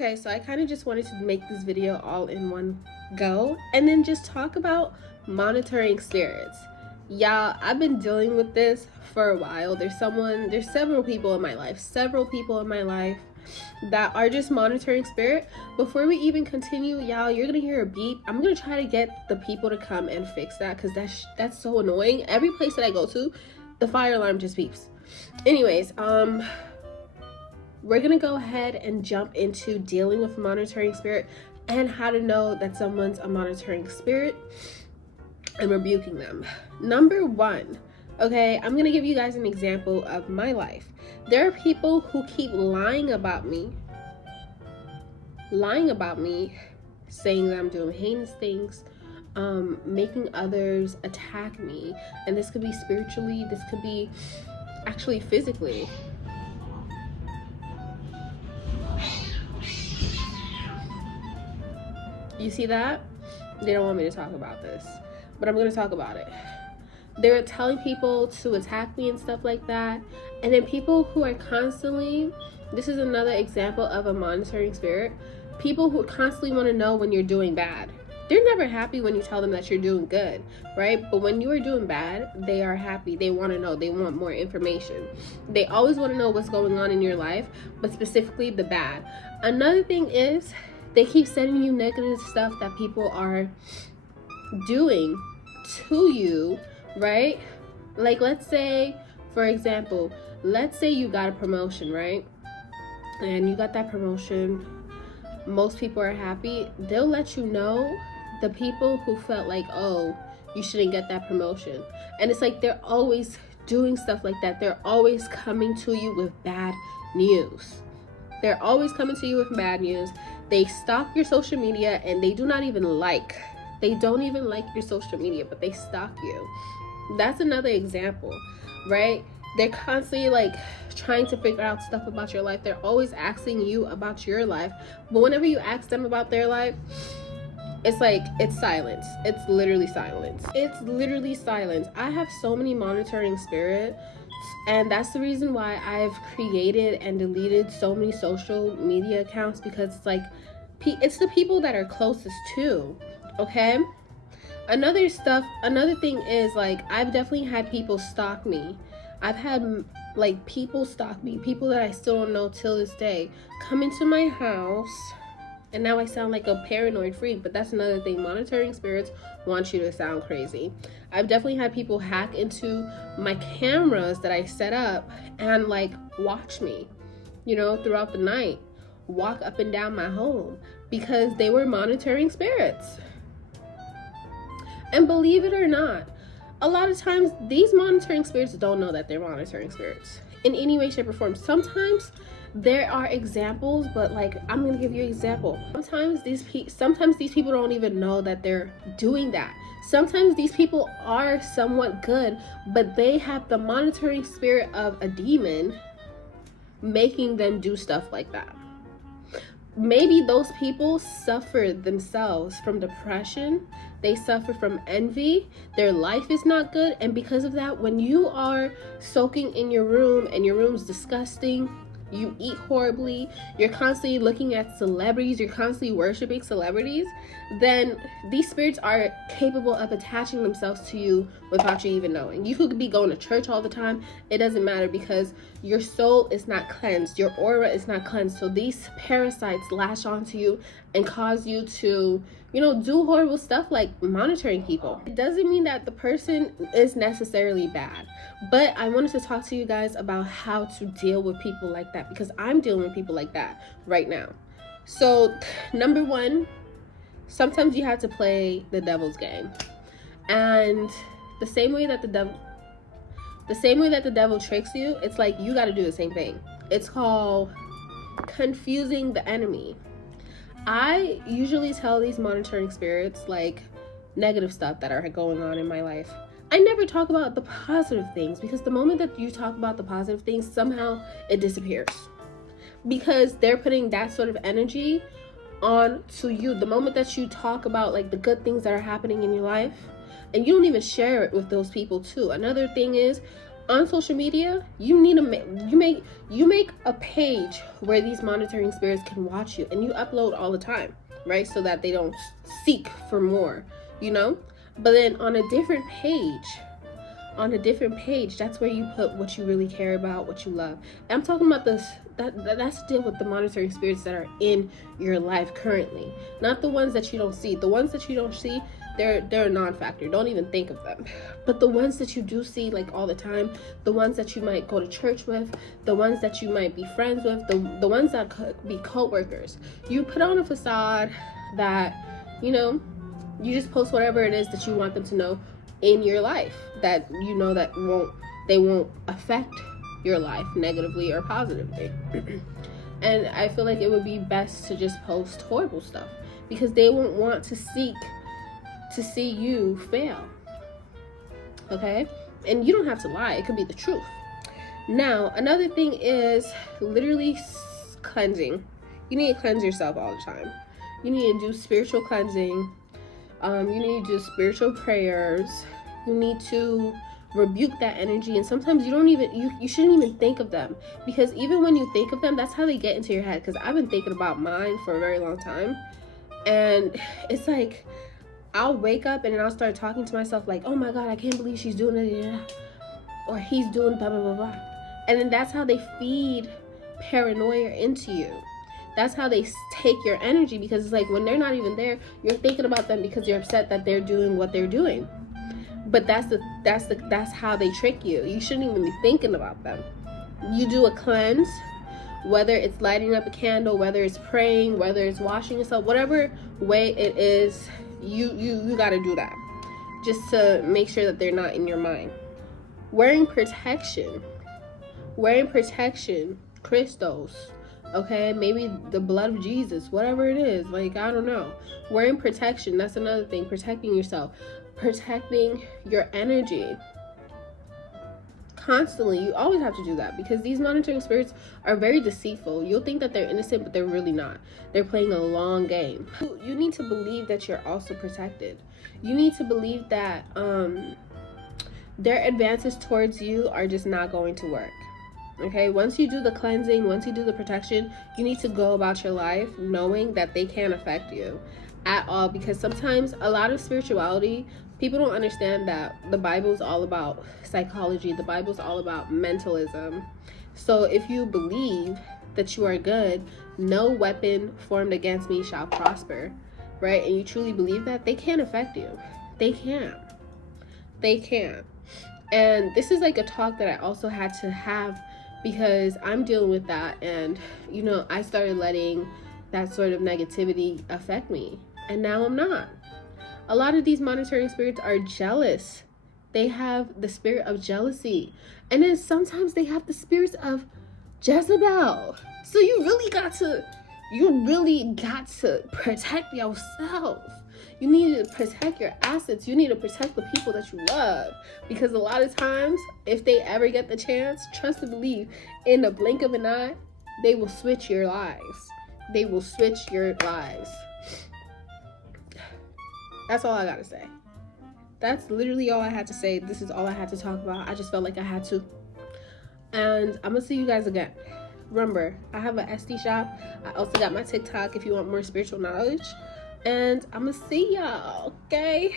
Okay, so I kind of just wanted to make this video all in one go and then just talk about monitoring spirits. Y'all, I've been dealing with this for a while. There's several people in my life that are just monitoring spirit. Before we even continue, y'all, you're gonna hear a beep. I'm gonna try to get the people to come and fix that because that's so annoying. Every place that I go to, the fire alarm just beeps. Anyways, we're gonna go ahead and jump into dealing with monitoring spirit and how to know that someone's a monitoring spirit and rebuking them. Number one, okay, I'm gonna give you guys an example of my life. There are people who keep lying about me, saying that I'm doing heinous things, making others attack me, and this could be spiritually, this could be actually physically. You see that? They don't want me to talk about this, but I'm going to talk about it. They're telling people to attack me and stuff like that. And then people who are constantly, this is another example of a monitoring spirit, people who constantly want to know when you're doing bad. They're never happy when you tell them that you're doing good, right? But when you are doing bad, they are happy. They want to know. They want more information. They always want to know what's going on in your life, but specifically the bad. Another thing is, they keep sending you negative stuff that people are doing to you, right? Like, let's say, for example, let's say you got a promotion, right? And you got that promotion. Most people are happy. They'll let you know, the people who felt like, oh, you shouldn't get that promotion. And it's like they're always doing stuff like that. They're always coming to you with bad news. They're always coming to you with bad news. They stalk your social media and they don't even like your social media, but they stalk you. That's another example, right? They're constantly like trying to figure out stuff about your life. They're always asking you about your life, but whenever you ask them about their life, it's like, it's silence. It's literally silence. I have so many monitoring spirits, and that's the reason why I've created and deleted so many social media accounts, because it's like, it's the people that are closest to, okay? Another thing is, like, I've definitely had people stalk me. I've had, like, people stalk me, people that I still don't know till this day, come into my house, and now I sound like a paranoid freak, but that's another thing. Monitoring spirits want you to sound crazy. I've definitely had people hack into my cameras that I set up and, like, watch me, throughout the night, walk up and down my home, because they were monitoring spirits. And believe it or not, a lot of times these monitoring spirits don't know that they're monitoring spirits in any way, shape, or form. Sometimes there are examples, but, like, I'm gonna give you an example. Sometimes these people don't even know that they're doing that. Sometimes these people are somewhat good, but they have the monitoring spirit of a demon making them do stuff like that. Maybe those people suffer themselves from depression. They suffer from envy. Their life is not good. And because of that, when you are soaking in your room and your room's disgusting, you eat horribly, you're constantly looking at celebrities, you're constantly worshiping celebrities, then these spirits are capable of attaching themselves to you without you even knowing. You could be going to church all the time. It doesn't matter, because your soul is not cleansed. Your aura is not cleansed. So these parasites latch onto you and cause you to, do horrible stuff like monitoring people. It doesn't mean that the person is necessarily bad, but I wanted to talk to you guys about how to deal with people like that, because I'm dealing with people like that right now. So, number one, sometimes you have to play the devil's game. And the same way that the devil tricks you, it's like you got to do the same thing. It's called confusing the enemy. I usually tell these monitoring spirits, like, negative stuff that are going on in my life. I never talk about the positive things, because the moment that you talk about the positive things, somehow it disappears, because they're putting that sort of energy on to you. The moment that you talk about, like, the good things that are happening in your life, and you don't even share it with those people too. Another thing is, on social media, you need to make a page where these monitoring spirits can watch you, and you upload all the time, right? So that they don't seek for more, you know? But then on a different page, that's where you put what you really care about, what you love. And I'm talking about this, that's to deal with the monitoring spirits that are in your life currently, not the ones that you don't see. The ones that you don't see, they're a non-factor. Don't even think of them. But the ones that you do see, like, all the time, the ones that you might go to church with, the ones that you might be friends with, the ones that could be co-workers, you put on a facade that, you know, you just post whatever it is that you want them to know in your life, that you know that they won't affect your life negatively or positively. And I feel like it would be best to just post horrible stuff, because they won't want to see you fail. Okay? And you don't have to lie. It could be the truth. Now, another thing is literally cleansing. You need to cleanse yourself all the time. You need to do spiritual cleansing. You need to do spiritual prayers. You need to rebuke that energy. And sometimes you shouldn't even think of them, because even when you think of them, that's how they get into your head. Because I've been thinking about mine for a very long time, and it's like I'll wake up and then I'll start talking to myself like, oh my God, I can't believe she's doing it, or he's doing blah blah blah blah. And then that's how they feed paranoia into you. That's how they take your energy, because it's like when they're not even there, you're thinking about them because you're upset that they're doing what they're doing. But that's how they trick you. You shouldn't even be thinking about them. You do a cleanse, whether it's lighting up a candle, whether it's praying, whether it's washing yourself, whatever way it is, you got to do that, just to make sure that they're not in your mind. Wearing protection, crystals. Okay, maybe the blood of Jesus, whatever it is, like, I don't know. Wearing protection, that's another thing. Protecting yourself, protecting your energy. Constantly, you always have to do that, because these monitoring spirits are very deceitful. You'll think that they're innocent, but they're really not. They're playing a long game. You need to believe that you're also protected. You need to believe that their advances towards you are just not going to work. Okay, once you do the cleansing, once you do the protection, you need to go about your life knowing that they can't affect you at all. Because sometimes a lot of spirituality, people don't understand that the Bible is all about psychology. The Bible is all about mentalism. So if you believe that you are good, no weapon formed against me shall prosper, right? And you truly believe that, they can't affect you. They can't. And this is like a talk that I also had to have, because I'm dealing with that, and you know, I started letting that sort of negativity affect me, and now I'm not. A lot of these monitoring spirits are jealous. They have the spirit of jealousy, and then sometimes they have the spirits of Jezebel. So you really got to protect yourself. You need to protect your assets. You need to protect the people that you love. Because a lot of times, if they ever get the chance, trust and believe, in the blink of an eye, they will switch your lives. That's all I gotta say. That's literally all I had to say. This is all I had to talk about. I just felt like I had to. And I'm gonna see you guys again. Remember, I have an SDShop. I also got my TikTok if you want more spiritual knowledge. And I'm gonna see y'all, okay?